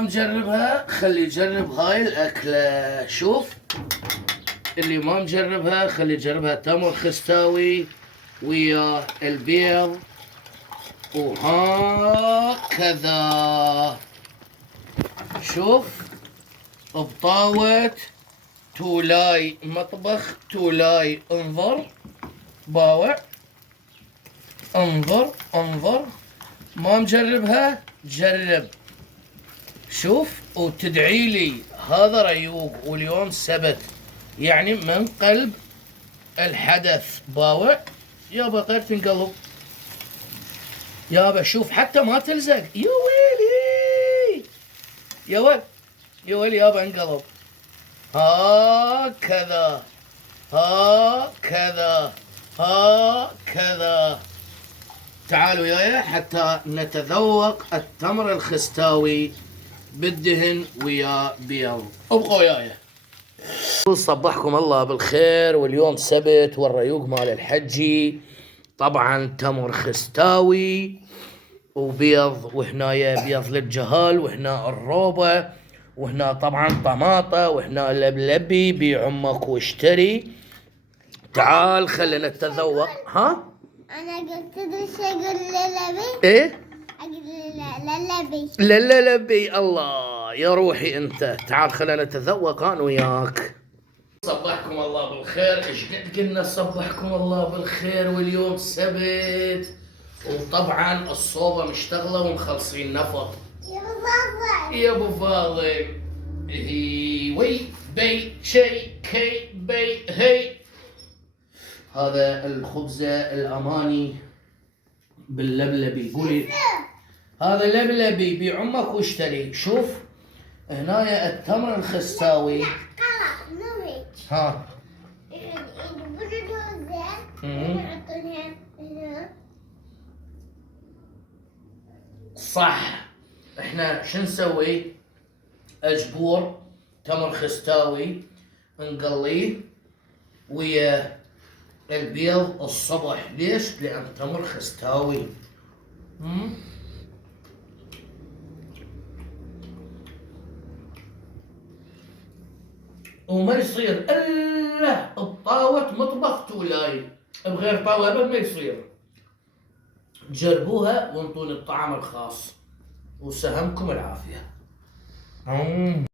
مجربها خلي يجرب هاي الأكلة. شوف اللي ما مجربها خلي يجربها. تمر خستاوي ويا البيض وهكذا. شوف بطاوة تولاي، مطبخ تولاي. انظر باوع، انظر انظر. ما مجربها جرب. شوف وتدعي لي. هذا ريوق واليوم سبت، يعني من قلب الحدث. باوع يابا غير تنقلب يابا. شوف حتى ما تلزق. يا ويلي يا ول يا ول يابا انقلب. هكذا هكذا هكذا. تعالوا وياي حتى نتذوق التمر الخستاوي بالدهن ويا بيض. ابقوا وياي. صبحكم الله بالخير. واليوم سبت والريوق مال الحجي. طبعا تمر خستاوي وبيض، وهنا بيض للجهال، وهنا الروبة، وهنا طبعا طماطة، وهنا لبلبي. بيع امك واشتري. تعال خلينا نتذوق. ها انا قلت له شو اقول للبي؟ ايه اقول للبي. للبي. الله يا روحي انت. تعال خلينا نتذوق انا وياك. صبحكم الله بالخير. ايش قد قلنا صبحكم الله بالخير. واليوم سبت، وطبعا الصوبة مشتغلة ومخلصين نفط. يا ابو فاضل يا ابو فاضل. هي وي بي شي كي بي هي. هذا الخبزة الأماني باللبلبي. قولي هذا لبلبي. بيع امك واشتري. شوف هنا التمر الخستاوي. خلاص نويت. ها يقولوا له زين يحطونها هنا. صح. احنا شو نسوي؟ اجبور تمر خستاوي نقليه ويا البيض الصبح. ليش؟ لأن تمر خستاوي. وما يصير الا بطاوة مطبخ تولاي. بغير طاوة ابد ما يصير. جربوها وانطوني الطعم الخاص. وسهمكم العافية.